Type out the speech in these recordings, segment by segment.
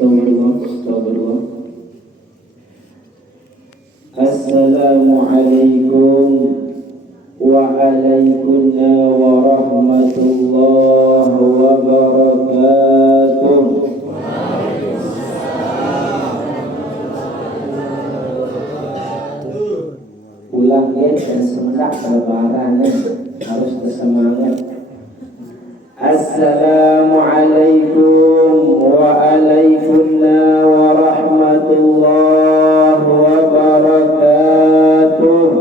Astagfirullah. Assalamualaikum waalaikumsalam warahmatullahi wabarakatuh. Ulang ya, dan semangat lebaran harus bersemangat. Assalamualaikum waalaikumsalam warahmatullahi wabarakatuh.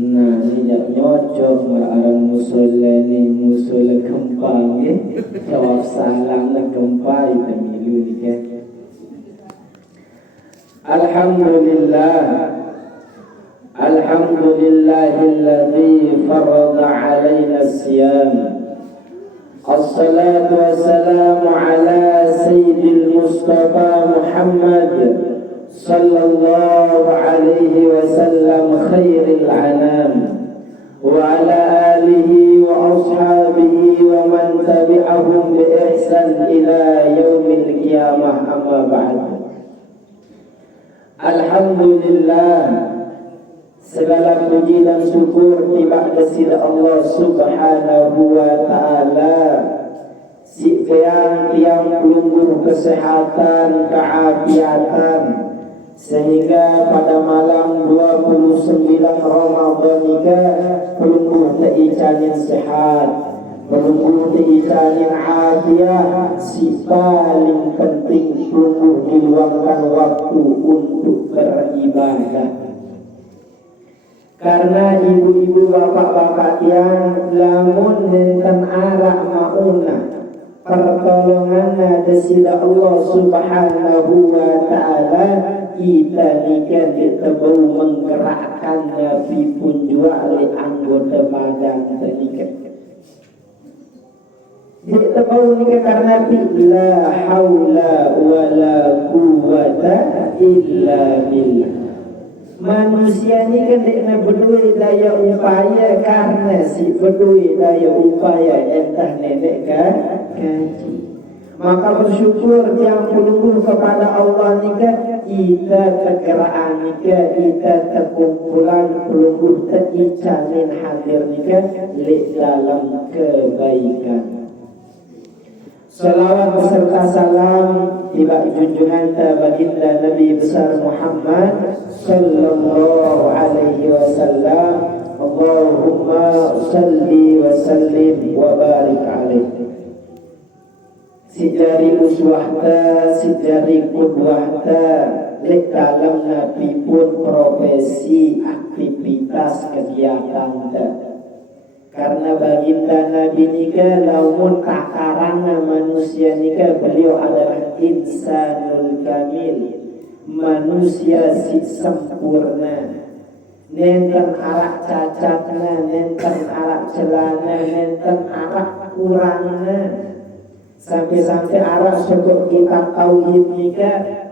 Nah, ini nyocok marang musola ni musola kempang ya. Jawab salam na gempa itu milu ya. Alhamdulillah. Alhamdulillahilladzi farada alaina as-siyam. Assalatu wassalamu ala sayyidil Mustafa Muhammad sallallahu alaihi wasallam khairil anam wa ala alihi wa ashabihi wa man tabi'ahum bi ihsan ila yaumil qiyamah, amma ba'd. Alhamdulillah, segala puji dan syukur tiba kepada Allah Subhanahu wa taala. Si tiang pelungguh kesehatan, keafiatan, sehingga pada malam 29 Ramadan ika pelungguh teicanin sehat, pelungguh teicanin afiat. Si paling penting pelungguh diluangkan waktu untuk beribadah. Karena ibu-ibu bapak-bapak yang lamun tentang arah mauna pertolongan desida Allah Subhanahu wa taala, kita nikah ditebau menggerakkan Nabi pun jua oleh anggota badan ternikah. Ditebau nikah karena la haula wala quwwata illa billah. Manusia ni kan dia berdua daya upaya, karena si berdua daya upaya entah nenek kan kaji. Maka bersyukur yang pelungguh kepada Allah ni kan, kita kegeraan ni kan, kita terkumpulan pelungguh tericanin hadir ni kan dalam kebaikan. Salawat beserta salam tiba junjungan baginda Nabi besar Muhammad sallallahu alaihi wasallam. Allahumma salli wa sallim wa barik alaihi. Sejari uswahta, sejari qudwahta, lek dalam Nabi pun profesi aktivitas kegiatan ta. Karena baginda Nabi nika laumun takaran manusia nika, beliau adalah insanul kamil, manusia si sempurna. Nenten arak cacatna, nenten arak celana, nenten arak kurangna. Sampai-sampai arak sokok kita tauhid nika,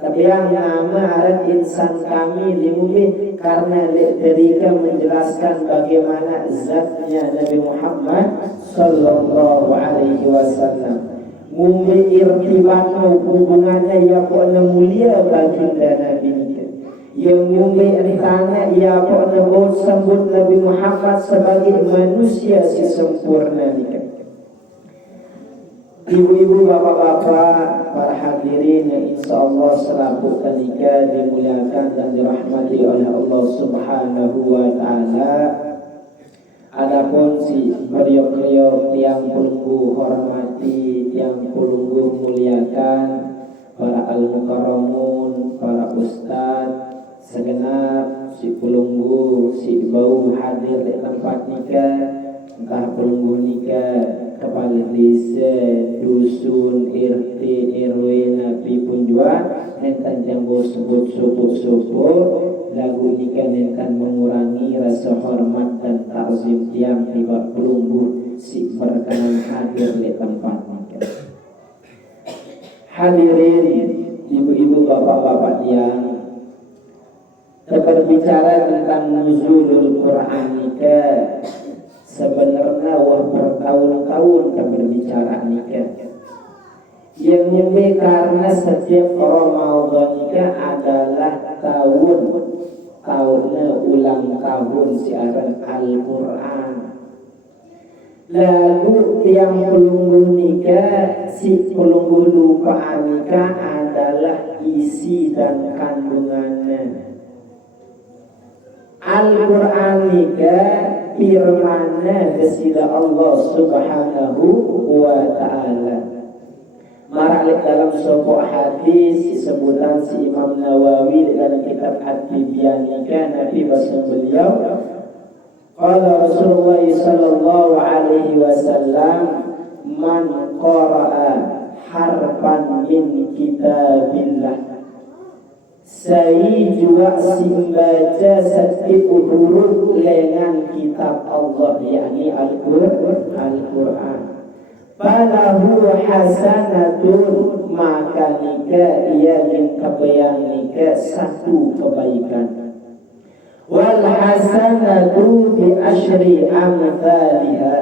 tapi yang nama arat insan kami dimulai karena mereka menjelaskan bagaimana zatnya Nabi Muhammad sallallahu alaihi wasallam. Mumbi irtibatnya hubungannya ya pokoknya mulia baginda Nabi ini. Yang mumbi entahnya ya pokoknya sambut Nabi Muhammad sebagai manusia si sempurna ini. Ibu-ibu, bapak-bapak, para hadirin yang insyaAllah selaku ketika dimuliakan dan dirahmati oleh Allah Subhanahu wa ta'ala. Adapun si beliau-beliau yang pelungguh hormati, yang pelungguh muliakan, para al-mukarramun, para ustad, segenap si pelungguh, si bau hadir di tempat nikah, entah pelungguh nikah, kepala desa, dusun, RT, RW, Nabi pun jua enten jambu sebut subuh-subuh. Lagu ini kan enten mengurangi rasa hormat dan ta'zim tiang tiba pelungguh si berkenan hadir di tempat ini. Hadirin ibu-ibu, bapak-bapak yang berbicara tentang nuzulul Qur'an ini, sebenarnya bertahun-tahun kan berbicara nikah. Yang mungkin karena setiap Ramadan nikah adalah tahunnya ulang tahun siaran Al-Quran. Lalu yang pelunggu nikah, si pelunggu lupa nikah adalah isi dan kandungannya. Al-Quran nikah firmannya desila Allah subhanahu wa ta'ala. Maralik dalam sebuah hadis disebutan si Imam Nawawi dalam kitab At-Tibyan nikah, Nabi bahasa beliau qala Rasulullah sallallahu alaihi wasallam man qara'a harfan min kitabillah, saya juga membaca setiap huruf dengan kitab Allah, yakni Al-Quran. Falahu hasanatun, maka nikah ia kebayang nikah satu kebaikan. Wal hasanatu bi asyri amthaliha,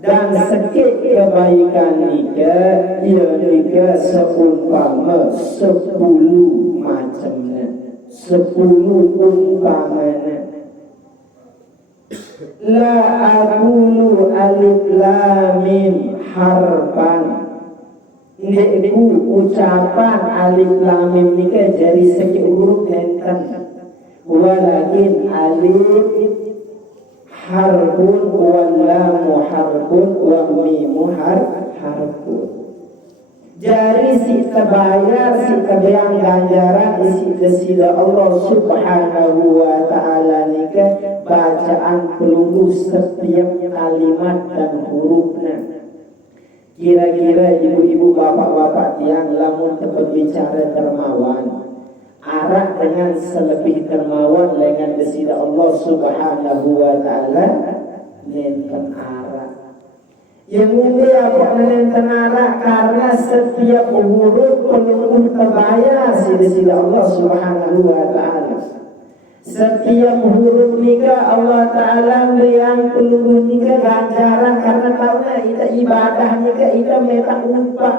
dan sedikit kebaikan nikah ia nikah seumpama 10 macamnya, 10 umpamanya. La aqulu alif lam mim harfan, niku ucapan alif lam mim nikah jadi sedikit huruf enten. Walakin alif harfun wa lamu harfun wa mimu harfun. Jari si terbayar, si kebayang ganjaran isi desila Allah subhanahu wa ta'ala nikah bacaan pelunggu setiap kalimat dan hurufnya. Kira-kira ibu-ibu bapak-bapak yang lamun berbicara dermawan, arah dengan selebih dermawan dengan desila Allah subhanahu wa ta'ala nenten arah. Yang mungkin apa nenten arah karena setiap huruf pelunggu terbayar si desila Allah subhanahu wa ta'ala. Setiap huruf nikah Allah ta'ala yang pelunggu nikah ganjaran karena tahunya kita ibadah nikah kita minta upah.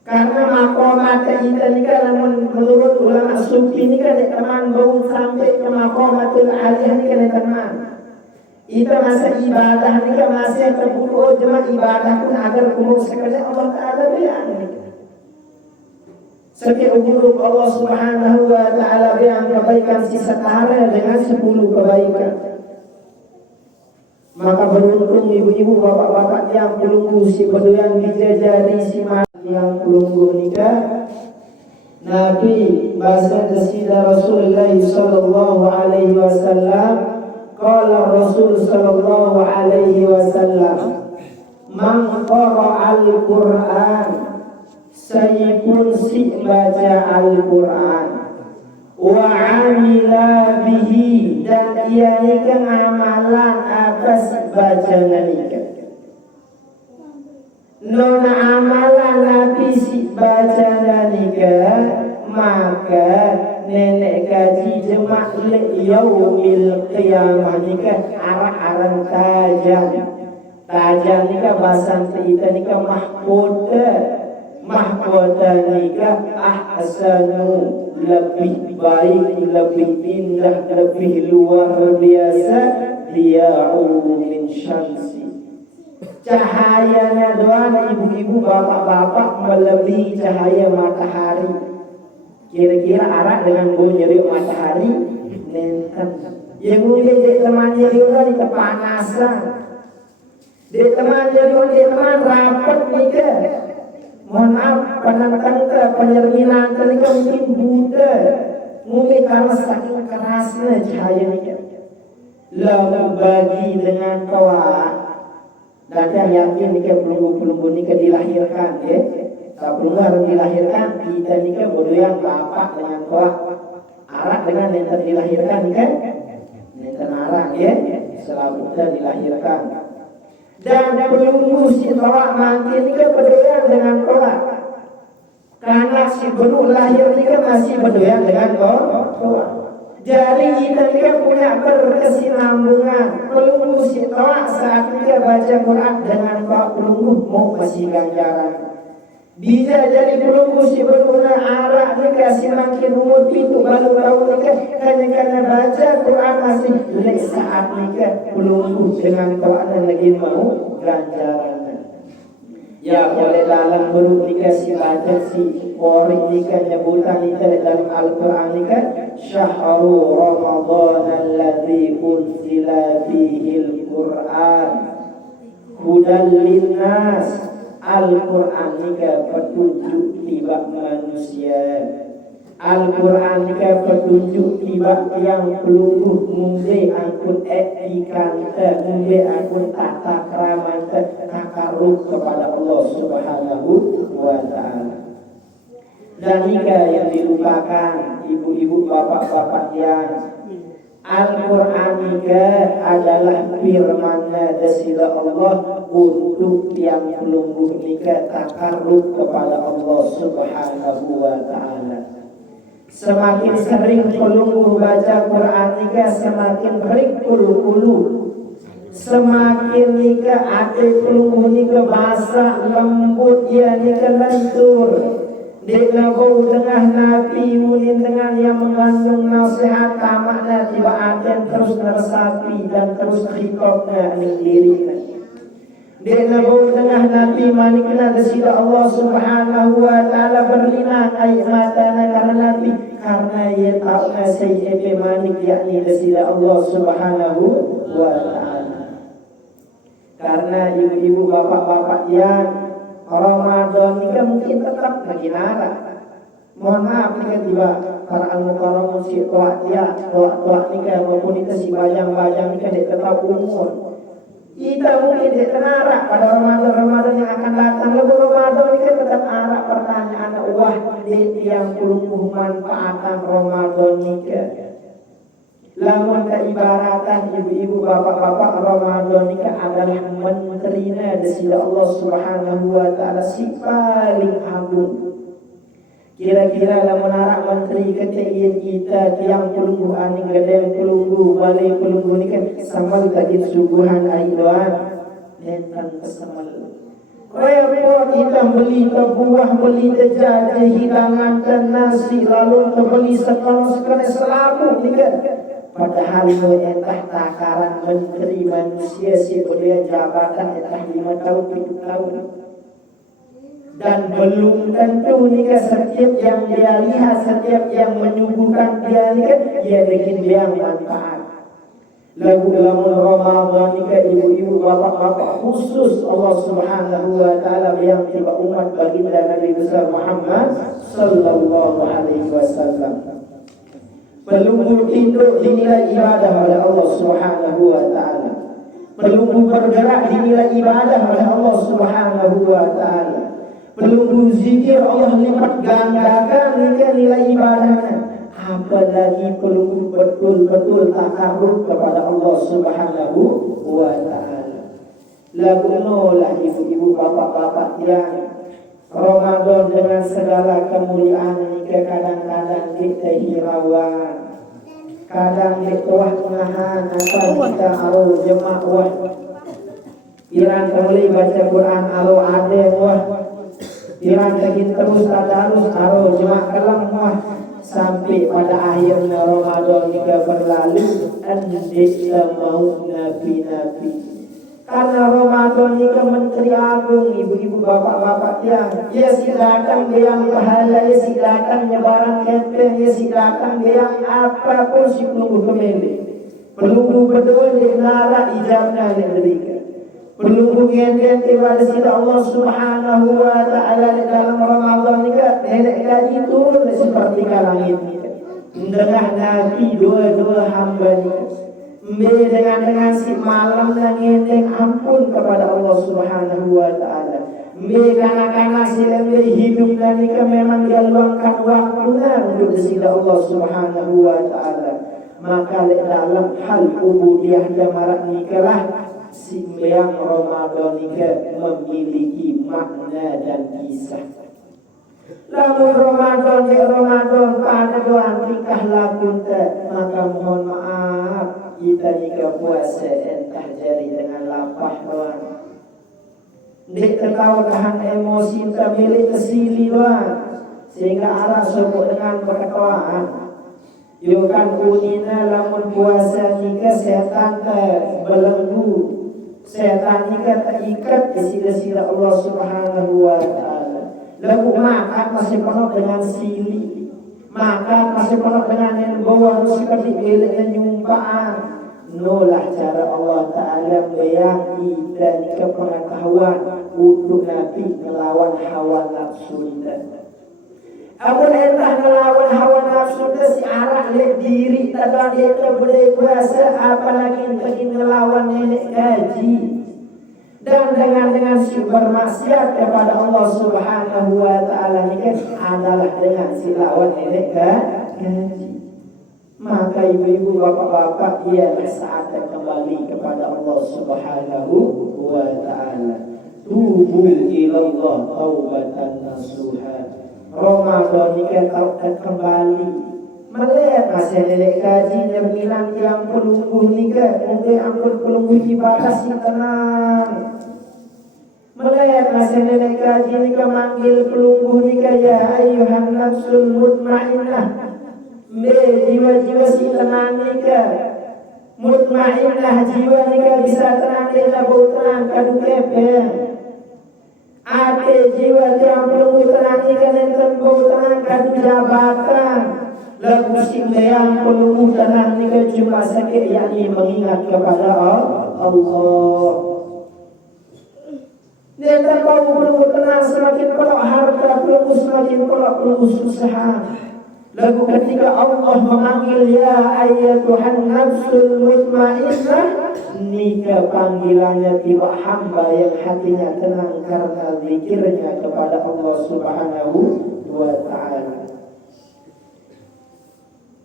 Karena makomat kita nikah namun menurut ulama sufi nikah teman bau sampai ke makomatul aliyah nikah teman. Kita masa ibadah nikah masih terbunuh cuma ibadah pun agar kumur sekali Allah ta'ala bilang nikah. Setiap huruf Allah subhanahu wa ta'ala bilang kebaikan si setara dengan 10 kebaikan. Maka beruntung ibu-ibu bapak-bapak yang pelunggu si pedoyan dijajari si yang pelunggu nikah. Nabi bahasa desila Rasulullah sallallahu alaihi wasallam qala Rasul sallallahu alaihi wasallam man qara'al Qur'an, saya pun si baca Al-Quran wa amila bihi, dan ia nikah amalan apa si baca nikah. Nona amalan Nabi si baca nikah, maka nenek gaji jemak yaumil qiyamah nikah arah-arah tajam nikah bahasan kita nikah mahkoda nikah ahsanu, lebih baik, lebih indah, lebih luar biasa, diya'u min syamsi, cahayanya doang ibu-ibu bapak-bapak melebihi cahaya matahari. Kira-kira arah dengan bau nyeri matahari nenten. Yang mungkin di teman nyeri di kepanasan, di teman nyeri di teman rapat nikah. Mohon maaf penentang ke penyerminan nikah mungkin Buddha, mungkin karena saking kerasnya cahaya nikah. Lalu bagi dengan kawan dan yang yakin nikah pelunggu nikah dilahirkan ya. Tak pelunggu harus dilahirkan, kita nikah bodoyan bapak dengan kuah arak dengan yang dilahirkan nikah nenten arak ya, selalu kita dilahirkan. Dan pelunggu si tolak mati nikah bodoyan dengan kuah, karena si beru lahir nikah masih bodoyan dengan kuah. Jadi kita nikah punya berkesinambungan. Pelunggu si toak saat kita baca Quran dengan bawa pelunggu mau masih ganjaran. Bisa jadi pelunggu si berguna arak ni kasih makin umur pintu baru tahu ni karena baca Quran masih lek saat ni pelunggu dengan Quran lagi mau ganjaran. Ya oleh dalam buruk ni kasih baca si orang ni nyebutan ni dalam Al-Quran ni syahru Ramadan alladzi unzila fihi al-Quran hudan linnas. Al-Quran ni petunjuk tiba manusia. Al-Quran ni petunjuk tiba yang peluluh mungkin angkut etikan mungkin angkut tata krama takarruf kepada Allah Subhanahu wa ta'ala. Dan jika yang dilupakan ibu-ibu bapak-bapak yang Al-Quran adalah firman dari Allah untuk yang pelungguh nikah takarruf kepada Allah Subhanahu wa ta'ala. Semakin sering pelungguh baca Quran nikah semakin berikul-kulu. Semakin nikah ada pelungguh nikah bahasa lembut ya nikah lentur. Dia bau tengah Nabi ulin dengan yang mengandung nasihat tamakna tiba aden terus meresapi dan terus khitobna aning dirinya. Dia bau tengah Nabi manikna desida Allah Subhanahu wa ta'ala berlina air matana karena Nabi karena ia tahu sayyibe manik yakni desida Allah Subhanahu wa ta'ala. Karena ibu-ibu bapak-bapak yang Ramadan ini mungkin tetap lagi nara. Mohon maaf nih tiba para al-mukarram si tua ni maupun itu si bajang-bajang ni tetap umur. Kita mungkin tidak nara pada Ramadan yang akan datang. Lalu Ramadan ini tetap arah pertanyaan wah yang puluh manfaatan Ramadan ini. Lamun keibaratan ibu-ibu bapak-bapak Ramadan ini adalah menterina dari Allah Subhanahu wa ta'ala si paling agung. Kira-kira lamun arak menteri ketiin kita tiang pelunggu aning gedeng pelunggu balik pelunggu ini kan samal tadi subuhan aidoan tentang kesamal. Repot kita beli buah, beli jajan, hidangan dan nasi, lalu beli sekolah selalu ni kan. Padahal entah takaran menteri manusia si boleh jabatan entah 5 tahun 7 tahun. Dan belum tentu ni kan setiap yang dia lihat, setiap yang menyuguhkan dia ni kan dia bikin dia manfaat. Lagu dalam Ramadan ni kan ibu-ibu bapak-bapak khusus Allah Subhanahu wa ta'ala yang tiba umat baginda Nabi besar Muhammad sallallahu alaihi wasallam. Pelunggu tidur dinilai ibadah oleh Allah Subhanahu wa ta'ala. Pelunggu bergerak dinilai ibadah oleh Allah Subhanahu wa ta'ala. Pelunggu zikir Allah lipat gandakan nilai ibadahnya. Apalagi pelunggu betul-betul takarruf kepada Allah Subhanahu wa ta'ala. Lagunolah ibu-ibu bapak-bapak yang Ramadan dengan segala kemuliaan ini kadang-kadang kita hirauan, kadang kita tengahan atau kita harus jemaah Iran kembali baca Quran alo ade wah Iran kita terus tadarus alo jemaah kelam wah sampai pada akhirnya Ramadan juga berlalu andai mau nabi-nabi. Karena Ramadan ini menteri agung ibu-ibu bapak-bapak ya silakan yang pahala ya silakan nyebaran campaign ya silakan yang apapun si pelunggu kemeli pelunggu berdua di nara ijabnya yang berikan pelunggu ngenden kepada sila Allah Subhanahu wa ta'ala di dalam Ramadan ini nenek itu seperti langit dengan Nabi dua-dua hamba ini dengan si malam dan ngedeng ampun kepada Allah Subhanahu wa ta'ala. Karena si hidup dan nikah memang dia luangkan waktunya untuk disila Allah Subhanahu wa ta'ala. Maka dalam hal ubudiyah jamarat nikahlah si yang Ramadan nikah memiliki makna dan kisah. Lalu Ramadan pada doa nikah lagu maka mohon maaf kita nikah puasa entah jari Dek tertawa tahan emosi termilik kesiliwan sehingga arah sebut dengan perketuaan. Yo kan unina lamun puasa nika setan belenggu, setan nika terikat kesila Allah Subhanahu wa taala. Lalu makan masih penuh dengan sili, makan masih penuh dengan yang bawa seperti milik dan nyumpaan. Nolah cara Allah Ta'ala meyakinkan dan kepengetahuan untuk Nabi melawan hawa nafsu. Amun entah melawan hawa nafsu si arah lek diri tadang dia boleh puasa, apalagi ingin melawan nenek gaji. Dan dengan si bermaksiat kepada Allah Subhanahu wa taala ini kan adalah dengan si lawan nenek gaji. Maka ibu-ibu bapak-bapak ialah saatnya kembali kepada Allah Subhanahu wa taala. Tubu ilallah taubatan nasuha. Ramadan ini taubat kembali. Melihat masih nenek gaji yang bilang yang pelungguh nikah, mungkin ampun pelungguh ibadah si tenang. Melihat masih nenek gaji nikah manggil pelungguh nikah, ya ayuhan nafsul mutmainnah. Jiwa-jiwa si tenang nikah, mutmainnah jiwa nikah bisa tenang dia bau tenang kadu kepeng. Ate jiwa yang belum tenang nikah nenten bau tenang kadu jabatan. Lagu si yang belum tenang nikah cuma sakit yakni mengingat kepada Allah. Nenten bau belum tenang semakin pelak harta, belum semakin pelak belum susah. Lagu ketika Allah memanggil ya ayyatuhan nafsul mutmainnah, nika panggilannya tiba hamba yang hatinya tenang karena zikirnya kepada Allah Subhanahu wa taala.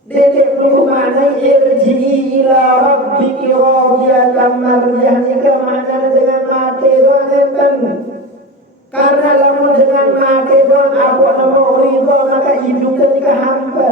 Dedek belum makna irji'i ila rabbiki radiyatan mardiyah, nika makna dengan mati doang enten. Karena lamun dengan mati doang aku nama ridho maka hidup ketika hamba.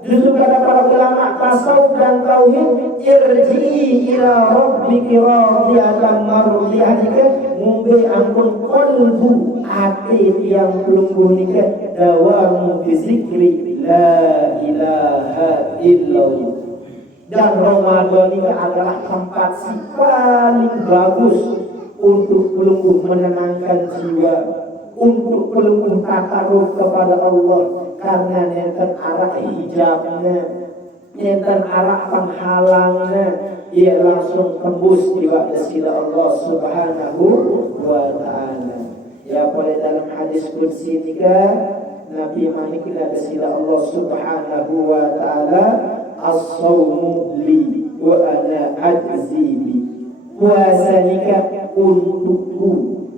Justru kata para ulama tasawuf dan tauhid, irji'i ila rabbiki radiyatan mardiyah, nika ngombe ampun qalbu hati yang pelungguh nika dawamu bizikri la ilaha illallah. Dan Ramadan ini adalah tempat si paling bagus untuk pelungguh menenangkan jiwa, untuk pelungguh takaruf kepada Allah, karena nenten arah hijabnya, nenten arah penghalangnya, ia langsung tembus jiwa kesila Allah Subhanahu wa taala. Ya boleh dalam hadis qudsi juga Nabi manikina kesila Allah Subhanahu wa taala, as-sawmu li wa ana ajzi bi. Puasa nikah untukku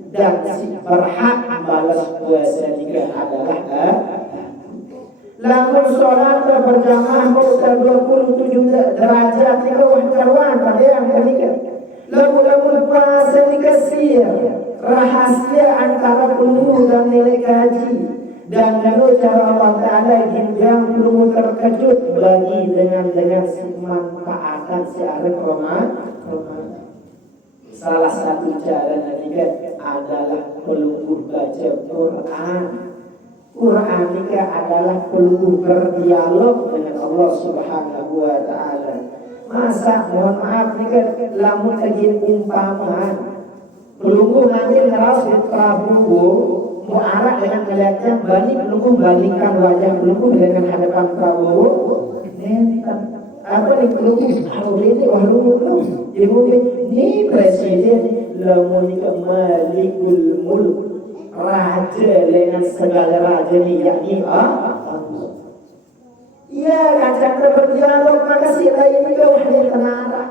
dan si berhak balas puasa nikah adalah lamun sholat berjamaah mau 27 derajat nikah wah karuan pada yang nikah. Lamun puasa nikah sia rahasia antara pelungguh dan nenek gaji. Dan lalu cara Allah Ta'ala yang belum terkejut bagi dengan si manfaatan si arif Ramadan. Salah satu cara nikah adalah pelungguh baca Quran. Quran nikah adalah pelungguh berdialog dengan Allah Subhanahu wa taala. Masa mohon maaf nikah lamun lagi umpamaan. Pelungguh nanti harus Prabowo muarak dengan melihatnya balik pelungguh balikan wajah pelungguh dengan hadapan Prabowo. Apa nih pelungguh kalau ini wah pelungguh ibu ini presiden lamun malikul mulk, raja dengan segala raja ni yakni Allah. Ia kacang berdialog maka si lain juga wahai tenara.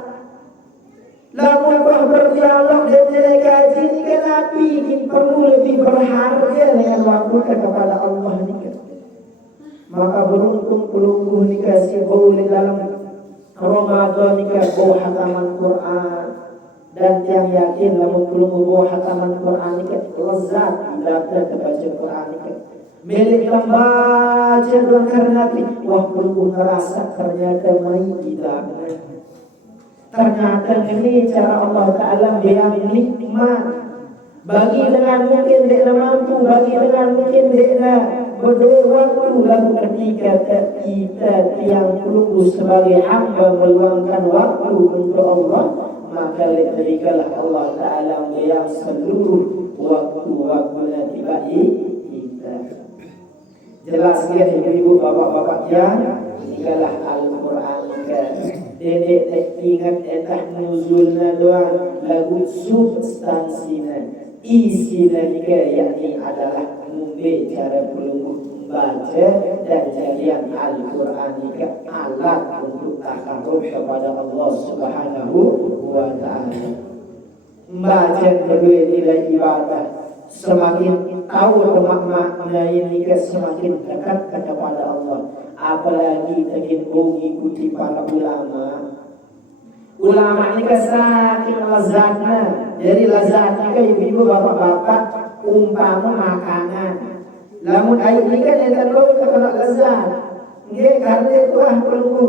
Lamun kau berdialog dan nilai gaji ni kan Nabi perlu lebih berharga dengan waktu kepada Allah ni kan. Maka beruntung pelungguh ni kasih boleh dalam Ramadan nikah bawa hataman Quran, dan yang yakin lamun pelungguh bawa hataman Quran nikah lezat dapat terbaca Quran nikah. Milik membaca doa karena wah pelungguh merasa ternyata mai tidak. Ternyata ini cara Allah Ta'ala yang nikmat. Bagi dengan mungkin dia mampu, bagi dengan mungkin dia berdua waktu lalu ketika kita tiang pelunggu sebagai hamba meluangkan waktu untuk Allah, maka berikanlah Allah Ta'ala yang seluruh waktu-waktunya bagi kita. Jelas ya ibu-ibu, bapak-bapak yang tinggallah Al-Quran ke dedek ingat entah nuzulna doang lagu substansinya isinya juga, yakni adalah mumbe cara pelunggu baca dan jadian Al-Quran juga alat untuk takarruf kepada Allah Subhanahu wa Ta'ala. Membaca kedua nilai ibadah, semakin tahu makna ini semakin dekat kepada Allah. Apalagi ingin mengikuti para ulama. Ulama ini saking lazatnya. Jadi lazatnya ibu-ibu bapak-bapak umpama makanan. Lamun air ini yang terlalu kena lazat. Nggih karena itu perlu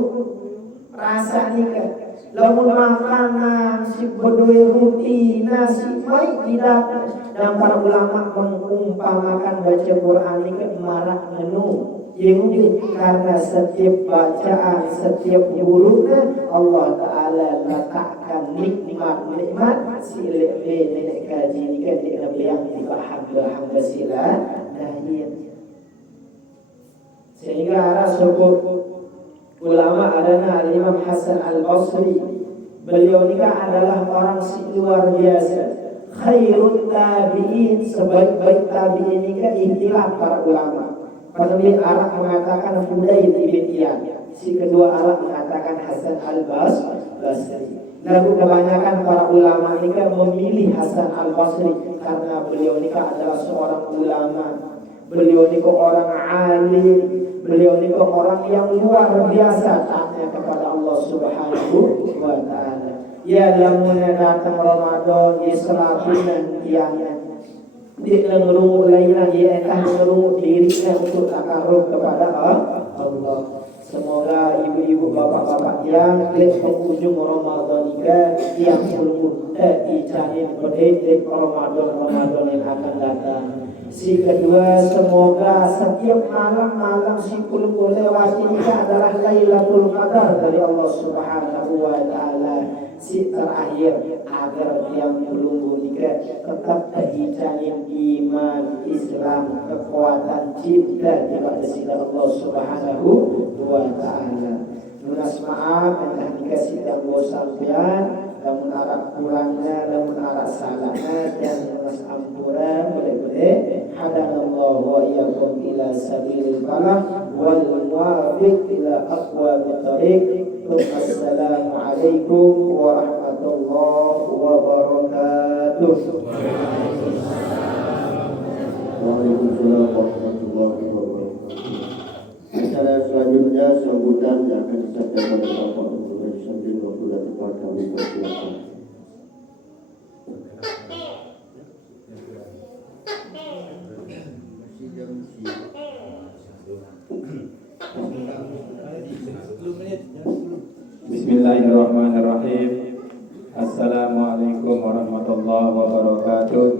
rasa ni kan. Lamun makanan si berdua roti nasi baik tidak, dan para ulama mengumpamakan baca Quran ini marak menu. Yang karena setiap bacaan, setiap hurufnya Allah Ta'ala letakkan nikmat si nenek kaji ini kan dia yang dipaham sila dahil. Sehingga arah sebut ulama adalah Imam Hasan Al-Basri. Beliau ini adalah orang luar biasa. Khairul tabi'in, sebaik-baik tabi'in ini kan istilah para ulama. Penulis Arab mengatakan Fudail ibn Iyad, si kedua Arab mengatakan Hasan Al-Basri. Lalu kebanyakan para ulama ini kan memilih Hasan Al-Basri karena beliau ini kan adalah seorang ulama. Beliau ini kok orang alim, beliau ini kok orang yang luar biasa taatnya kepada Allah Subhanahu wa Ta'ala. Ya lamun datang Ramadan, ya selalunya yang dia ngerunguk lain lagi, entah ngerunguk dirinya untuk takarruf kepada Allah. Semoga ibu-ibu bapak-bapak yang di penghujung Ramadan yang belum dijamin berdiri Ramadan yang akan datang. Si kedua, semoga setiap malam si belum lewati ini adalah Lailatul Qadar dari Allah Subhanahu wa Ta'ala. Si terakhir agar yang belum nikah tetap dijamin iman, Islam, kekuatan cinta kepada sila Allah Subhanahu wa Ta'ala. Lunas maaf entah dikasih tangguh sampean, namun arah kurangnya, namun arah salahnya, dan lunas ampuran boleh-boleh. Hadanallahu wa iyyakum ila sabilil falah wal muwafiq ila aqwamit thariq. Assalamualaikum warahmatullahi wabarakatuh. Waalaikumsalam warahmatullahi wabarakatuh. Acara selanjutnya sambutan yang akan disampaikan oleh Bapak Gubernur sambil waktu dan tempat kami persilakan. Bismillahirrahmanirrahim. Assalamualaikum warahmatullahi wabarakatuh.